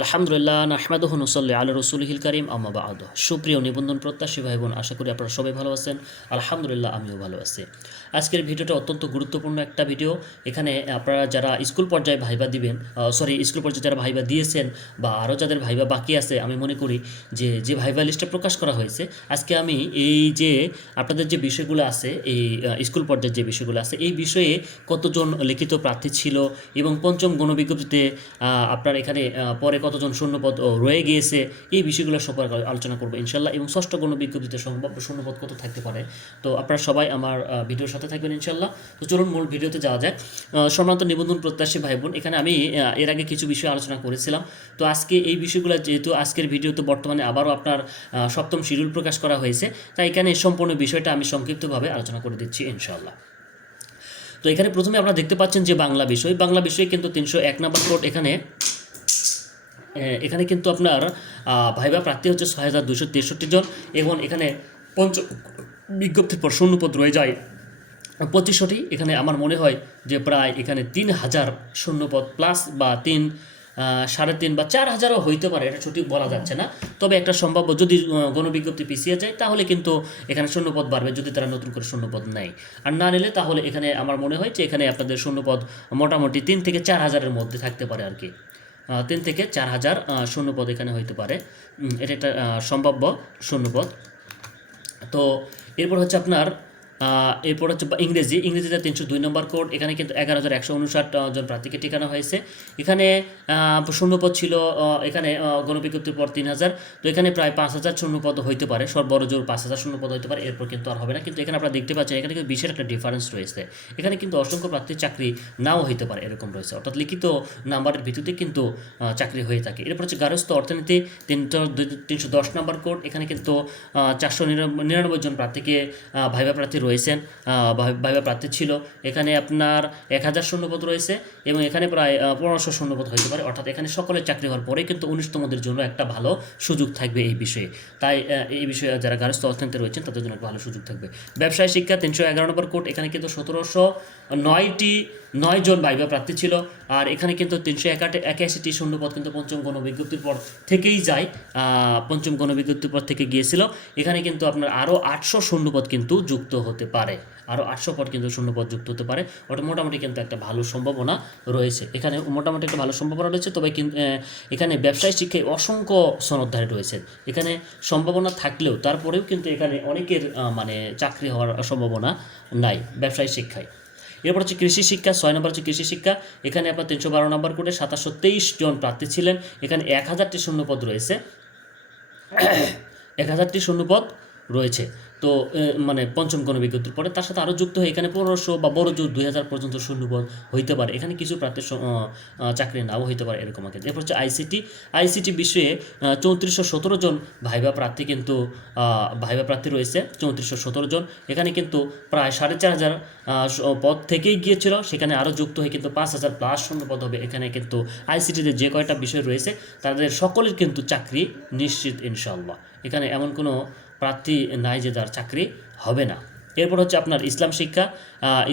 আলহামদুলিল্লাহ, নাহমাদুহ নুসল্লি আল রসুলহিল করিম আম্মাবাদ সুপ্রিয় নিবন্ধন প্রত্যাশী ভাই বোন আশা করি আপনারা সবাই ভালো আছেন। আলহামদুলিল্লাহ, আমিও ভালো আছি। আজকের ভিডিওটা অত্যন্ত গুরুত্বপূর্ণ একটা ভিডিও। এখানে আপনারা যারা স্কুল পর্যায়ে ভাইবা দিবেন সরি স্কুল পর্যায়ে যারা ভাইবা দিয়েছেন বা আরও যাদের ভাইবা বাকি আছে, আমি মনে করি যে যে ভাইবা লিস্টটা প্রকাশ করা হয়েছে, আজকে আমি এই যে আপনাদের যে বিষয়গুলো আছে, এই স্কুল পর্যায়ের যে বিষয়গুলো আছে, এই বিষয়ে কতজন লিখিত প্রার্থী ছিল এবং পঞ্চম গণবিজ্ঞপ্তিতে আপনার এখানে পরে কতজন শূন্যপদ রয়ে গিয়েছে, এই বিষয়গুলো সম্পর্কে আলোচনা করব ইনশাল্লাহ। এবং ষষ্ঠ গণবিজ্ঞপ্তিতে সম্ভাব্য শূন্যপদ কত থাকতে পারে? তো আপনারা সবাই আমার ভিডিওর সাথে থাকবেন ইনশাল্লাহ। তো চলুন মূল ভিডিওতে যাওয়া যাক। সম্ভ্রান্ত নিবন্ধন প্রত্যাশী ভাই বোন এখানে আমি এর আগে কিছু বিষয় আলোচনা করেছিলাম। তো আজকে এই বিষয়গুলো যেহেতু আজকের ভিডিওতে বর্তমানে আবারও আপনার সপ্তম শিডিউল প্রকাশ করা হয়েছে, তাই এখানে সম্পূর্ণ বিষয়টা আমি সংক্ষিপ্তভাবে আলোচনা করে দিচ্ছি ইনশাল্লাহ। তো এখানে প্রথমে আপনারা দেখতে পাচ্ছেন যে বাংলা বিষয়। বাংলা বিষয়ে কিন্তু তিনশো এক নম্বর কোড এখানে এখানে কিন্তু আপনার ভাইবা প্রার্থী হচ্ছে ছয় হাজার দুশো তেষট্টি জন এবং এখানে পঞ্চ বিজ্ঞপ্তির পর শূন্যপদ রয়ে যায়। পঁচিশশোটি এখানে আমার মনে হয় যে প্রায় এখানে তিন হাজার শূন্যপদ প্লাস বা তিন সাড়ে তিন বা চার হাজারও হইতে পারে, এটা সঠিক বলা যাচ্ছে না। তবে একটা সম্ভাব্য যদি গণবিজ্ঞপ্তি পিছিয়ে যায়, তাহলে কিন্তু এখানে শূন্যপদ বাড়বে যদি তারা নতুন করে শূন্যপদ নেয়। আর না নিলে তাহলে এখানে আমার মনে হয় যে এখানে আপনাদের শূন্যপদ মোটামুটি তিন থেকে চার হাজারের মধ্যে থাকতে পারে আর কি। তিন থেকে চার হাজার শূন্যপদ এখানে হইতে পারে। এটা একটা সম্ভাব্য শূন্যপদ। তো এরপর হচ্ছে আপনার এরপর হচ্ছে ইংরেজি, ইংরেজিতে তিনশো দুই নম্বর কোড, এখানে কিন্তু এগারো হাজার একশো উনষাট জন প্রার্থীকে ঠিকানা হয়েছে। এখানে শূন্যপদ ছিল এখানে গণবিজ্ঞপ্তির পর তিন হাজার। তো এখানে প্রায় পাঁচ হাজার শূন্যপদ হইতে পারে সর্বর জোর পাঁচ হাজার শূন্যপদ হইতে পারে, এরপর কিন্তু আর হবে না। কিন্তু এখানে আপনারা দেখতে পাচ্ছেন, এখানে কিন্তু বিশেষ একটা ডিফারেন্স রয়েছে। এখানে কিন্তু অসংখ্য প্রার্থীর চাকরি নাও হইতে পারে, এরকম রয়েছে। অর্থাৎ লিখিত নাম্বারের ভিত্তিতে কিন্তু চাকরি হয়ে থাকে। এরপর হচ্ছে গারস্থ অর্থনীতি, তিনশো তিনশো দশ নম্বর কোড, এখানে কিন্তু চারশো নিরানব্বই জন প্রার্থীকে ভাইবা প্রার্থী রয়েছেন ভাই- ভাইবা প্রার্থী ছিল। এখানে আপনার এক হাজার শূন্যপদ রয়েছে এবং এখানে প্রায় পনেরোশো শূন্যপদ হতে পারে। অর্থাৎ এখানে সকলের চাকরি হওয়ার পরে কিন্তু উনিশতমদের জন্য একটা ভালো সুযোগ থাকবে এই বিষয়ে। তাই এই বিষয়ে যারা গার্হস্থ অর্থনীতি রয়েছেন, তাদের জন্য একটা ভালো সুযোগ থাকবে। ব্যবসায় শিক্ষা, তিনশো এগারো নম্বর কোর্ট। এখানে কিন্তু সতেরোশো নয়টি নয় জন ভাইবা প্রার্থী ছিল, আর এখানে কিন্তু তিনশো একাটি একাশিটি শূন্যপদ কিন্তু পঞ্চম গণবিজ্ঞপ্তির পর থেকেই যায় পঞ্চম গণবিজ্ঞপ্তির পর থেকে গিয়েছিল। এখানে কিন্তু আপনার আরও আটশো শূন্যপদ কিন্তু যুক্ত হতে পারে, আরও আটশো পদ কিন্তু শূন্যপদ যুক্ত হতে পারে। ওটা মোটামুটি কিন্তু একটা ভালো সম্ভাবনা রয়েছে। এখানে মোটামুটি একটা ভালো সম্ভাবনা রয়েছে, তবে কিন্তু এখানে ব্যবসায় শিক্ষায় অসংখ্য সনদধারী রয়েছে। এখানে সম্ভাবনা থাকলেও তারপরেও কিন্তু এখানে অনেকের মানে চাকরি হওয়ার সম্ভাবনা নাই ব্যবসায় শিক্ষায়। এরপর হচ্ছে কৃষি শিক্ষা, ছয় নম্বর হচ্ছে কৃষি শিক্ষা। এখানে আপনার তিনশো বারো নম্বর কোডে সাতাশশো তেইশ জন প্রার্থী ছিলেন। এখানে এক হাজারটি শূন্যপদ রয়েছে। এক হাজারটি শূন্যপদ। রয়েছে। তো মানে পঞ্চম কোনো বিজ্ঞপ্তির পরে তার সাথে আরও যুক্ত হয়ে এখানে পনেরোশো বা বড় জোর দুই হাজার পর্যন্ত শূন্যপদ হইতে পারে। এখানে কিছু প্রার্থীর চাকরি নাও হইতে পারে এরকম আগে এরপর হচ্ছে আইসিটি। আইসিটি বিষয়ে চৌত্রিশশো সতেরো জন ভাইবা প্রার্থী কিন্তু ভাইবা প্রার্থী রয়েছে, চৌত্রিশশো সতেরো জন। এখানে কিন্তু প্রায় সাড়ে চার হাজার পদ থেকেই গিয়েছিল। সেখানে আরও যুক্ত হয়ে কিন্তু পাঁচ হাজার প্লাস শূন্য পদ হবে এখানে কিন্তু আইসিটিতে যে কয়টা বিষয় রয়েছে, তাদের সকলের কিন্তু চাকরি নিশ্চিত ইনশাল্লাহ এখানে এমন কোনো প্রার্থী নাই চাকরি হবে না। এরপর হচ্ছে আপনার ইসলাম শিক্ষা।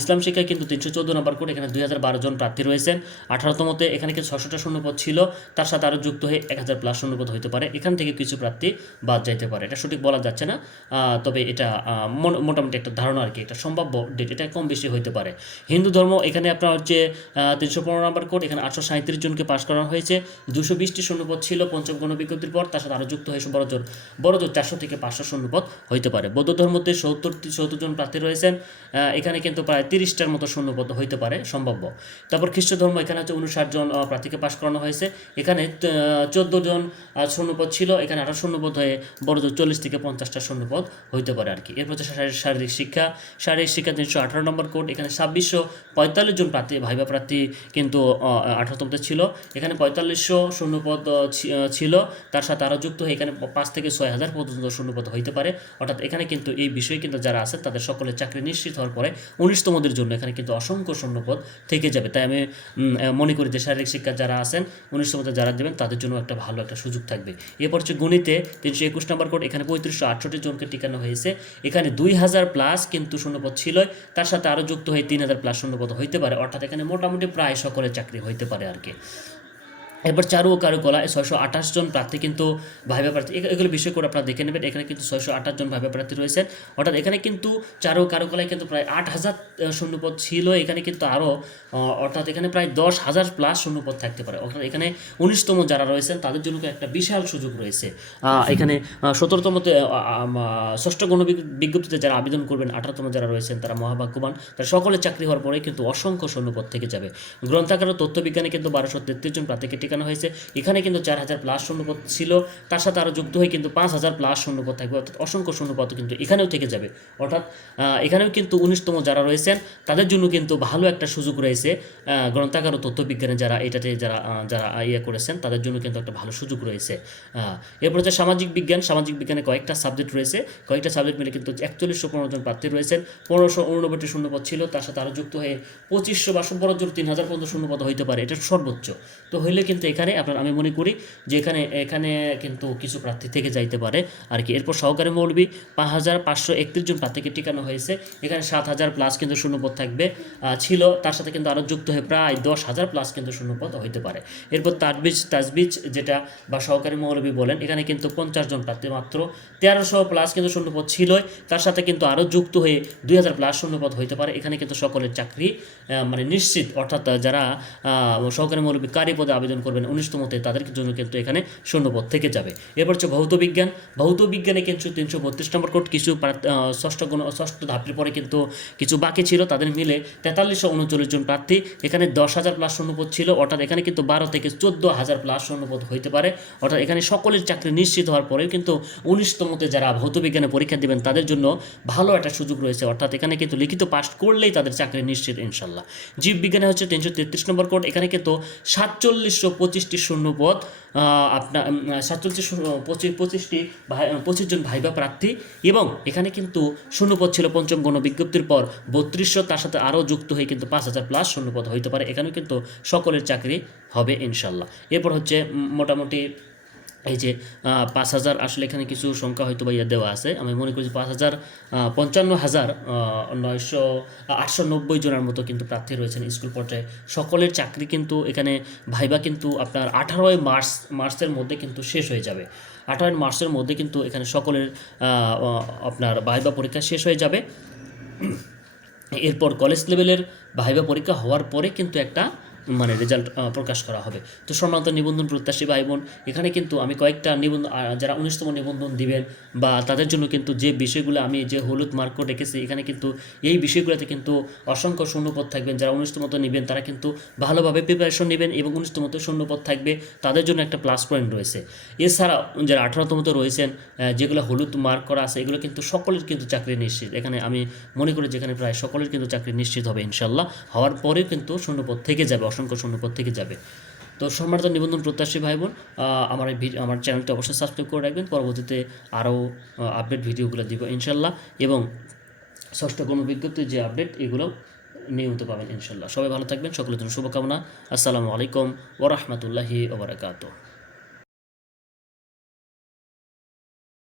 ইসলাম শিক্ষায় কিন্তু তিনশো চোদ্দ নম্বর কোড এখানে দুই হাজার বারো জন প্রার্থী রয়েছেন। আঠারোতমতে এখানে কিন্তু ছশোটা শূন্যপদ ছিল। তার সাথে আরও যুক্ত হয়ে এক হাজার প্লাস শূন্যপদ হতে পারে। এখান থেকে কিছু প্রার্থী বাদ যাইতে পারে। এটা সঠিক বলা যাচ্ছে না। তবে এটা মোটামুটি একটা ধারণা আর কি। একটা সম্ভাব্য ডেট এটা কম বেশি হতে পারে। হিন্দু ধর্ম, এখানে আপনার হচ্ছে তিনশো পনেরো নম্বর কোড এখানে আটশো সাঁত্রিশ জনকে পাশ করানো হয়েছে। দুশো বিশটি শূন্যপদ ছিল পঞ্চম গণবিজ্ঞপ্তির পর। তার সাথে আরও যুক্ত হয়ে বড় জোর বড় জোর চারশো থেকে পাঁচশো শূন্যপদ হইতে পারে। বৌদ্ধ ধর্মতে সত্তর সত্তর জন প্রার্থী রয়েছেন এখানে কিন্তু প্রায় তিরিশটার মতো শূন্যপদ হইতে পারে, সম্ভাব্য। তারপর খ্রিস্ট ধর্ম, এখানে হচ্ছে উনষাট জন প্রার্থীকে পাশ করানো হয়েছে। এখানে চোদ্দ জন শূন্যপদ ছিল, এখানে আরও শূন্যপদ হয়ে বড় জোর চল্লিশ থেকে পঞ্চাশটা শূন্যপদ হইতে পারে আর কি এরপর হচ্ছে শারীরিক- শিক্ষা। শারীরিক শিক্ষা তিনশো আঠারো নম্বর কোড, এখানে ছাব্বিশশো পঁয়তাল্লিশ জন প্রার্থী, ভাইবা প্রার্থী কিন্তু আঠারোতমতে ছিল। এখানে পঁয়তাল্লিশশো শূন্যপদ ছিল। তার সাথে আরও যুক্ত হয়ে এখানে পাঁচ থেকে ছয় হাজার পর্যন্ত শূন্যপদ হইতে পারে। অর্থাৎ এখানে কিন্তু এই বিষয়ে কিন্তু যারা আছে তাদের তাদের সকলের চাকরি নিশ্চিত হওয়ার পরে উনিশতমদের জন্য এখানে কিন্তু অসংখ্য শূন্যপদ থেকে যাবে। তাই আমি মনে করি যে শারীরিক শিক্ষা যারা আছেন উনিশতমতে যারা দেবেন, তাদের জন্য একটা ভালো একটা সুযোগ থাকবে। এরপর হচ্ছে গণিতে তিনশো একুশ নম্বর কোড, এখানে পঁয়ত্রিশশো আটষট্টি জনকে টিকানো হয়েছে। এখানে দুই হাজার প্লাস কিন্তু শূন্যপদ ছিল তার সাথে আরও যুক্ত হয়ে তিন হাজার প্লাস শূন্যপদ হইতে পারে। অর্থাৎ এখানে মোটামুটি প্রায় সকলের চাকরি হইতে পারে আর কি এরপর চারু ও কারুকলা ছয়শো আঠাশ জন প্রার্থী কিন্তু ভাইবা প্রার্থী এগুলো বিষয় করে আপনারা দেখে নেবেন, এখানে কিন্তু ছয়শো আঠাশ জন ভাইবা প্রার্থী রয়েছেন। অর্থাৎ এখানে কিন্তু চারু কারুকলায় কিন্তু প্রায় আট হাজার শূন্যপদ ছিল, এখানে কিন্তু আরও অর্থাৎ এখানে প্রায় দশ হাজার প্লাস শূন্যপদ থাকতে পারে। অর্থাৎ এখানে উনিশতম যারা রয়েছেন, তাদের জন্য একটা বিশাল সুযোগ রয়েছে। এখানে সতেরোতমতে ষষ্ঠ গণ বিজ্ঞপ্তিতে যারা আবেদন করবেন, আঠারোতম যারা রয়েছেন, তারা মহাভাগ্যবান। তারা সকলের চাকরি হওয়ার পরে কিন্তু অসংখ্য শূন্যপদ থেকে যাবে। গ্রন্থাগার ও তথ্যবিজ্ঞানে কিন্তু বারোশো তেত্রিশ জন প্রার্থীকে টিকানো হয়েছে। এখানে কিন্তু চার হাজার প্লাস শূন্যপদ ছিল। তার সাথে আরও যুক্ত হয়ে কিন্তু পাঁচ হাজার প্লাস শূন্যপদ থাকবে। অর্থাৎ অসংখ্য শূন্যপদ কিন্তু এখানেও থেকে যাবে। অর্থাৎ এখানেও কিন্তু উনিশতম যারা রয়েছেন, তাদের জন্য কিন্তু ভালো একটা সুযোগ রয়েছে। গ্রন্থাগার ও তথ্যবিজ্ঞানে যারা, এটাতে যারা যারা ইয়ে করেছেন, তাদের জন্য কিন্তু একটা ভালো সুযোগ রয়েছে। এরপর হচ্ছে সামাজিক বিজ্ঞান। সামাজিক বিজ্ঞানে কয়েকটা সাবজেক্ট রয়েছে। কয়েকটা সাবজেক্ট মিলে কিন্তু একচল্লিশশো পনেরো জন প্রার্থী রয়েছেন। পনেরোশো উননব্বইটি শূন্যপদ ছিল। তার সাথে আরও যুক্ত হয়ে পঁচিশশো বা বড় জোর তিন হাজার পর্যন্ত শূন্যপদ হইতে পারে। এটা সর্বোচ্চ। তো হইলে কিন্তু এখানে আপনার আমি মনে করি যে এখানে এখানে কিন্তু কিছু প্রার্থী থেকে যাইতে পারে। আর কি, এরপর সহকারী মৌলবী পাঁচ হাজার পাঁচশো একত্রিশ জন প্রার্থীকে টিকানো হয়েছে। এখানে সাত হাজার প্লাস কিন্তু শূন্যপদ থাকবে। ছিল, তার সাথে কিন্তু আরও যুক্ত হয়ে প্রায় দশ হাজার প্লাস কিন্তু শূন্যপদ হইতে পারে। এরপর তাজবিজ তাজবিজ যেটা বা সহকারী মৌলবি বলেন, এখানে কিন্তু পঞ্চাশ জন প্রার্থী মাত্র। তেরোশো প্লাস কিন্তু শূন্যপদ ছিলই। তার সাথে কিন্তু আরও যুক্ত হয়ে দুই হাজার প্লাস শূন্যপদ হইতে পারে। এখানে কিন্তু সকলের চাকরি মানে নিশ্চিত। অর্থাৎ যারা সহকারী মৌলবি কারি পদে আবেদন করবেন। উনিশতমতে তাদের জন্য কিন্তু এখানে শূন্যপদ থেকে যাবে। এরপর হচ্ছে ভৌত বিজ্ঞান। ভৌত বিজ্ঞানে কিন্তু তিনশো বত্রিশ নম্বর কোড কিছু ষষ্ঠ গুণ, ষষ্ঠ ধাপের পরে কিন্তু কিছু বাকি ছিল। তাদের মিলে তেতাল্লিশশো উনচল্লিশ জন প্রার্থী। এখানে দশ হাজার প্লাস শূন্যপদ ছিল। অর্থাৎ এখানে কিন্তু বারো থেকে চোদ্দ হাজার প্লাস শূন্যপদ হইতে পারে। অর্থাৎ এখানে সকলের চাকরি নিশ্চিত হওয়ার পরেও কিন্তু উনিশতমতে যারা ভৌত বিজ্ঞানে পরীক্ষা দেবেন, তাদের জন্য ভালো একটা সুযোগ রয়েছে। অর্থাৎ এখানে কিন্তু লিখিত পাস করলেই তাদের চাকরি নিশ্চিত ইনশাল্লাহ। জীববিজ্ঞানে হচ্ছে তিনশো তেত্রিশ নম্বর কোড এখানে কিন্তু সাতচল্লিশশো পঁচিশটি শূন্যপদ আপনার সাতচল্লিশ পঁচিশ, পঁচিশটি পঁচিশ জন ভাইবা প্রার্থী এবং এখানে কিন্তু শূন্যপদ ছিল পঞ্চম গণ বিজ্ঞপ্তির পর বত্রিশশো, তার সাথে আরও যুক্ত হয়ে কিন্তু পাঁচ হাজার প্লাস শূন্যপদ হইতে পারে। এখানেও কিন্তু সকলের চাকরি হবে ইনশাল্লাহ। এরপর হচ্ছে মোটামুটি এই যে পাঁচ হাজার আসলে এখানে কিছু সংখ্যা হয়তো বা ইয়ে দেওয়া আছে। আমি মনে করি যে পাঁচ হাজার পঞ্চান্ন হাজার নয়শো আটশো নব্বই জনের মতো কিন্তু প্রার্থী রয়েছেন স্কুল পর্যায়ে। সকলের চাকরি কিন্তু এখানে ভাইবা কিন্তু আপনার আঠারোই মার্চ, মার্চের মধ্যে কিন্তু শেষ হয়ে যাবে। আঠারোই মার্চের মধ্যে কিন্তু এখানে সকলের আপনার ভাইবা পরীক্ষা শেষ হয়ে যাবে। এরপর কলেজ লেভেলের ভাইবা পরীক্ষা হওয়ার পরে কিন্তু একটা মানে রেজাল্ট প্রকাশ করা হবে। তো সম্মানিত নিবন্ধন প্রত্যাশী ভাই বোন এখানে কিন্তু আমি কয়েকটা নিবন্ধন যারা উনিশতম নিবন্ধন দিবেন বা তাদের জন্য কিন্তু যে বিষয়গুলো আমি যে হলুদ মার্ক করে রেখেছি, এখানে কিন্তু এই বিষয়গুলোতে কিন্তু অসংখ্য শূন্যপদ থাকবেন। যারা উনিশতমত নেবেন, তারা কিন্তু ভালোভাবে প্রিপারেশন নেবেন এবং উনিশতমত শূন্যপদ থাকবে। তাদের জন্য একটা প্লাস পয়েন্ট রয়েছে। এছাড়া যারা আঠারোতমত রয়েছেন যেগুলো হলুদ মার্ক করা আছে, এগুলো কিন্তু সকলের কিন্তু চাকরি নিশ্চিত। এখানে আমি মনে করি যেখানে প্রায় সকলের কিন্তু চাকরি নিশ্চিত হবে ইনশাল্লাহ। হওয়ার পরেও কিন্তু শূন্যপদ থেকে যাবে অসংখ্য শূন্যপদ থেকে যাবে। তো সম্মানিত নিবন্ধন প্রত্যাশী ভাই বোন আমার আমার চ্যানেলটি অবশ্যই সাবস্ক্রাইব করে রাখবেন। পরবর্তীতে আরও আপডেট ভিডিওগুলো দিব ইনশাল্লাহ এবং ষষ্ঠ কোনো বিজ্ঞপ্তির যে আপডেট এগুলো নিয়মিত পাবেন ইনশাল্লাহ। সবাই ভালো থাকবেন, সকলের জন্য শুভকামনা। আসসালামু আলাইকুম ওরহমতুল্লাহি ওবরাকাতু